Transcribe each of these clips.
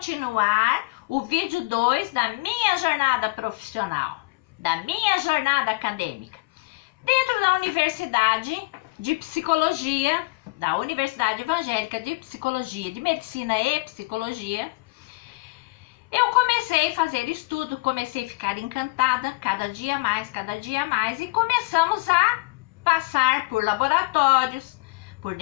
continuar o vídeo 2 da minha jornada profissional, da minha jornada acadêmica. Dentro da Universidade de Psicologia, da Universidade Evangélica de Psicologia, de Medicina e Psicologia, eu comecei a fazer estudo, comecei a ficar encantada cada dia mais, e começamos a passar por laboratórios, por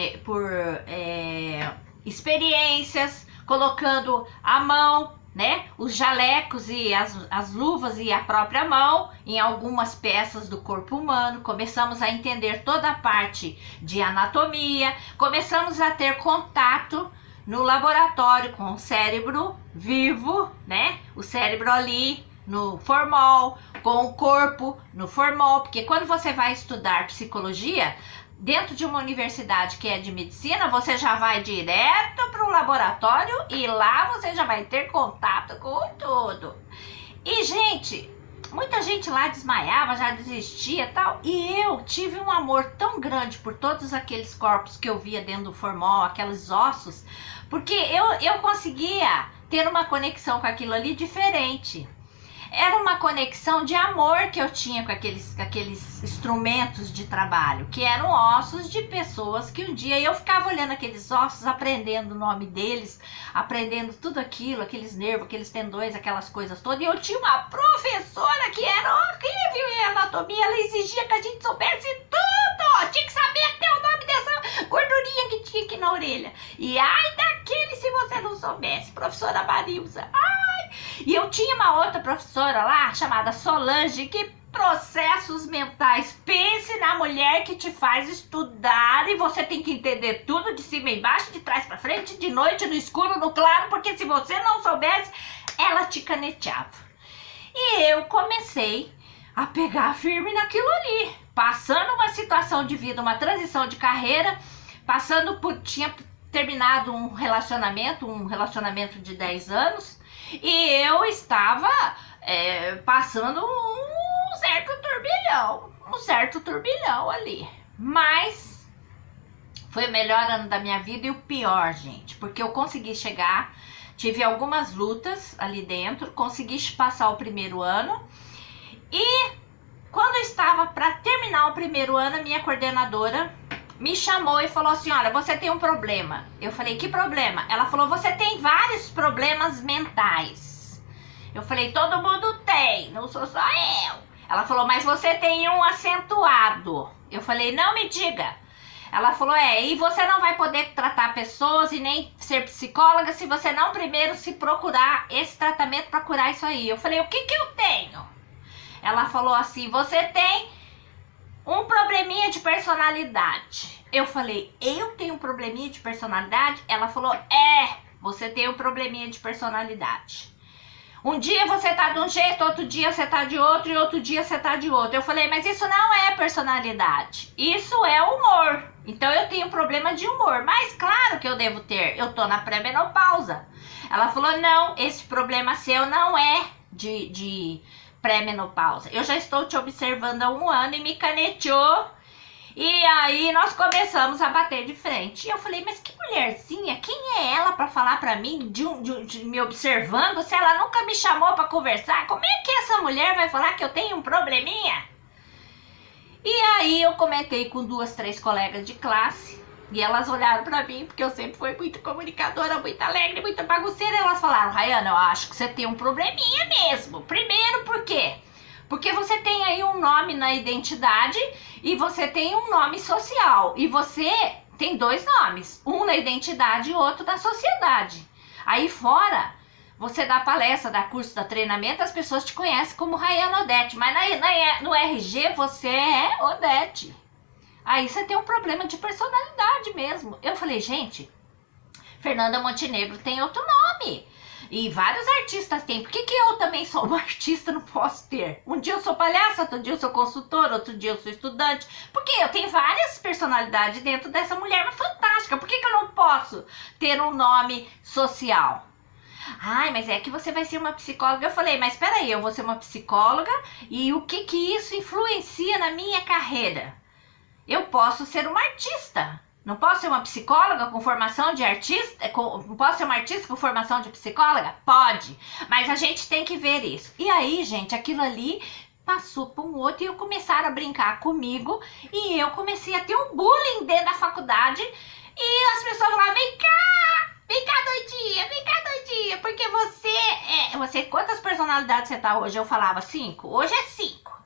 experiências, colocando a mão, né, os jalecos e as luvas e a própria mão em algumas peças do corpo humano. Começamos a entender toda a parte de anatomia, começamos a ter contato no laboratório com o cérebro vivo, né, o cérebro ali no formol, com o corpo no formol, porque quando você vai estudar psicologia, dentro de uma universidade que é de medicina, você já vai direto para o laboratório e lá você já vai ter contato com tudo. E, gente, muita gente lá desmaiava, já desistia e tal. E eu tive um amor tão grande por todos aqueles corpos que eu via dentro do formol, aqueles ossos, porque eu conseguia ter uma conexão com aquilo ali diferente. Era uma conexão de amor que eu tinha com aqueles instrumentos de trabalho, que eram ossos de pessoas que um dia eu ficava olhando aqueles ossos, aprendendo o nome deles, aprendendo tudo aquilo, aqueles nervos, aqueles tendões, aquelas coisas todas. E eu tinha uma professora que era horrível em anatomia, ela exigia que a gente soubesse tudo, tinha que saber até o nome dessa gordurinha que tinha aqui na orelha. E ai daquele se você não soubesse, professora Marilza. E eu tinha uma outra professora lá, chamada Solange, que processos mentais. Pense na mulher que te faz estudar e você tem que entender tudo de cima e embaixo, de trás pra frente, de noite, no escuro, no claro, porque se você não soubesse, ela te caneteava. E eu comecei a pegar firme naquilo ali, passando uma situação de vida, uma transição de carreira, tinha terminado um relacionamento de 10 anos, e eu estava passando um certo turbilhão ali. Mas foi o melhor ano da minha vida e o pior, gente, porque eu consegui chegar, tive algumas lutas ali dentro, consegui passar o primeiro ano. E quando eu estava para terminar o primeiro ano, a minha coordenadora me chamou e falou assim: olha, você tem um problema. Eu falei: que problema? Ela falou: você tem vários problemas mentais. Eu falei: todo mundo tem, não sou só eu. Ela falou: mas você tem um acentuado. Eu falei: não me diga. Ela falou: e você não vai poder tratar pessoas e nem ser psicóloga se você não primeiro se procurar esse tratamento para curar isso aí. Eu falei: o que eu tenho? Ela falou assim: você tem um probleminha de personalidade. Eu falei: eu tenho um probleminha de personalidade? Ela falou: você tem um probleminha de personalidade. Um dia você tá de um jeito, outro dia você tá de outro, e outro dia você tá de outro. Eu falei: mas isso não é personalidade, isso é humor. Então eu tenho problema de humor, mas claro que eu devo ter, eu tô na pré-menopausa. Ela falou: não, esse problema seu não é de pré-menopausa. Eu já estou te observando há 1 ano, e me caneteou. E aí nós começamos a bater de frente. E eu falei: mas que mulherzinha, quem é ela para falar para mim de me observando se ela nunca me chamou para conversar? Como é que essa mulher vai falar que eu tenho um probleminha? E aí eu comentei com 2, 3 colegas de classe, e elas olharam para mim, porque eu sempre fui muito comunicadora, muito alegre, muito bagunceira. E elas falaram: Rayana, eu acho que você tem um probleminha mesmo. Primeiro, por quê? Porque você tem aí um nome na identidade e você tem um nome social. E você tem 2 nomes, um na identidade e outro na sociedade. Aí fora, você dá palestra, dá curso, dá treinamento, as pessoas te conhecem como Rayana Odete. Mas no RG você é Odete. Aí você tem um problema de personalidade mesmo. Eu falei: gente, Fernanda Montenegro tem outro nome. E vários artistas têm. Por que eu também sou uma artista, não posso ter? Um dia eu sou palhaça, outro dia eu sou consultora, outro dia eu sou estudante. Porque eu tenho várias personalidades dentro dessa mulher fantástica. Por que eu não posso ter um nome social? Ai, mas é que você vai ser uma psicóloga. Eu falei: mas peraí, eu vou ser uma psicóloga e o que isso influencia na minha carreira? Eu posso ser uma artista. Não posso ser uma psicóloga com formação de artista? Não posso ser uma artista com formação de psicóloga? Pode. Mas a gente tem que ver isso. E aí, gente, aquilo ali passou para um outro e começaram a brincar comigo. E eu comecei a ter um bullying dentro da faculdade. E as pessoas falavam, vem cá doidinha, porque você, quantas personalidades você tá hoje? Eu falava 5, hoje é 5.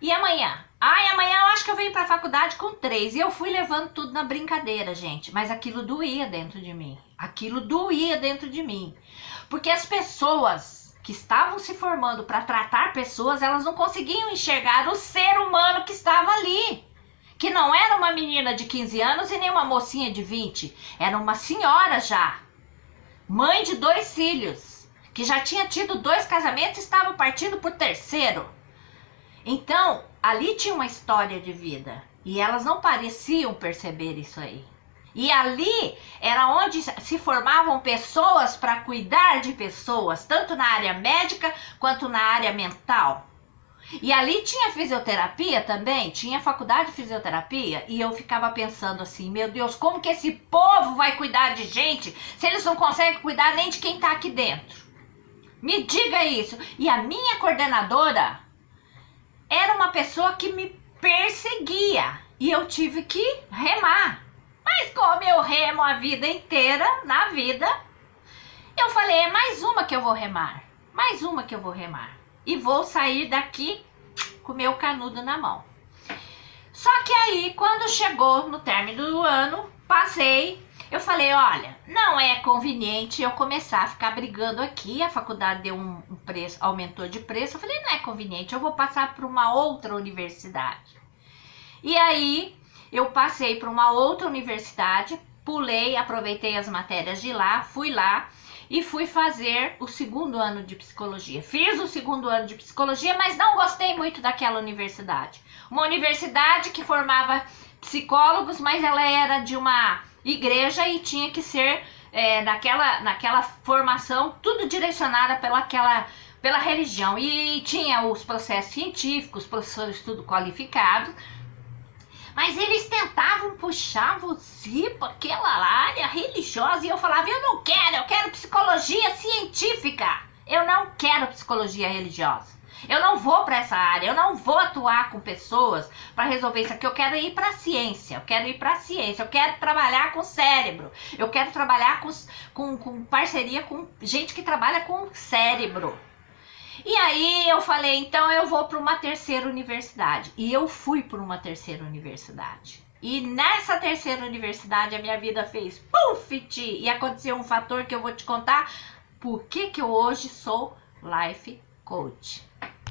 E amanhã? Ai, amanhã eu acho que eu venho pra faculdade com 3. E eu fui levando tudo na brincadeira, gente. Mas aquilo doía dentro de mim. Aquilo doía dentro de mim. Porque as pessoas que estavam se formando para tratar pessoas, elas não conseguiam enxergar o ser humano que estava ali. Que não era uma menina de 15 anos e nem uma mocinha de 20. Era uma senhora já. Mãe de 2 filhos. Que já tinha tido 2 casamentos e estava partindo por 3º. Então, ali tinha uma história de vida. E elas não pareciam perceber isso aí. E ali era onde se formavam pessoas para cuidar de pessoas. Tanto na área médica quanto na área mental. E ali tinha fisioterapia também, tinha faculdade de fisioterapia, e eu ficava pensando assim, meu Deus, como que esse povo vai cuidar de gente se eles não conseguem cuidar nem de quem tá aqui dentro? Me diga isso. E a minha coordenadora era uma pessoa que me perseguia, e eu tive que remar. Mas como eu remo a vida inteira, na vida, eu falei, é mais uma que eu vou remar, mais uma que eu vou remar. E vou sair daqui com o meu canudo na mão. Só que aí, quando chegou no término do ano, passei, eu falei, olha, não é conveniente eu começar a ficar brigando aqui. A faculdade deu um preço, aumentou de preço. Eu falei, não é conveniente, eu vou passar para uma outra universidade. E aí, eu passei para uma outra universidade, pulei, aproveitei as matérias de lá, fui lá. E fui fazer o 2º ano de psicologia. Fiz o 2º ano de psicologia, mas não gostei muito daquela universidade. Uma universidade que formava psicólogos, mas ela era de uma igreja e tinha que ser naquela formação, tudo direcionada pela religião. E tinha os processos científicos, professores tudo qualificados. Mas eles tentavam puxar você para aquela área religiosa e eu falava, eu não quero, eu quero psicologia científica. Eu não quero psicologia religiosa. Eu não vou para essa área, eu não vou atuar com pessoas para resolver isso aqui. Eu quero ir para a ciência, eu quero trabalhar com o cérebro. Eu quero trabalhar com parceria com gente que trabalha com o cérebro. E aí eu falei, então eu vou para uma 3ª universidade. E eu fui para uma 3ª universidade. E nessa 3ª universidade a minha vida fez puf! E aconteceu um fator que eu vou te contar por que eu hoje sou life coach.